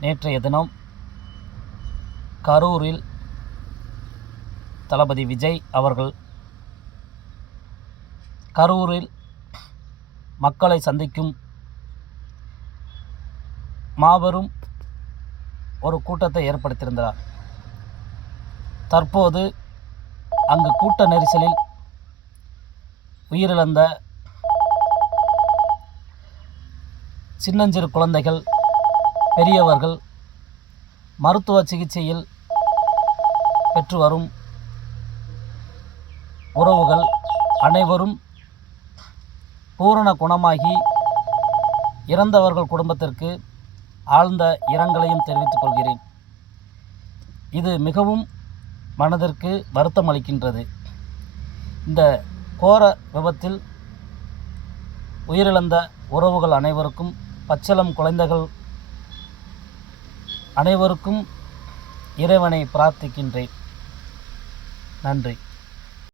நேற்றைய தினம் கரூரில் தளபதி விஜய் அவர்கள் கரூரில் மக்களை சந்திக்கும் மாபெரும் ஒரு கூட்டத்தை ஏற்படுத்தியிருந்தார். தற்போது அங்கு கூட்ட நெரிசலில் உயிரிழந்த சின்னஞ்சிறு குழந்தைகள், பெரியவர்கள், மருத்துவ சிகிச்சையில் பெற்று வரும் உறவுகள் அனைவரும் பூரண குணமாகி இறந்தவர்கள் குடும்பத்திற்கு ஆழ்ந்த இரங்கலையும் தெரிவித்துக் கொள்கிறேன். இது மிகவும் மனதிற்கு வருத்தம் அளிக்கின்றது. இந்த கோர விபத்தில் உயிரிழந்த உறவுகள் அனைவருக்கும், பச்சிளம் குழந்தைகள் அனைவருக்கும் இறைவனை பிரார்த்திக்கின்றேன். நன்றி.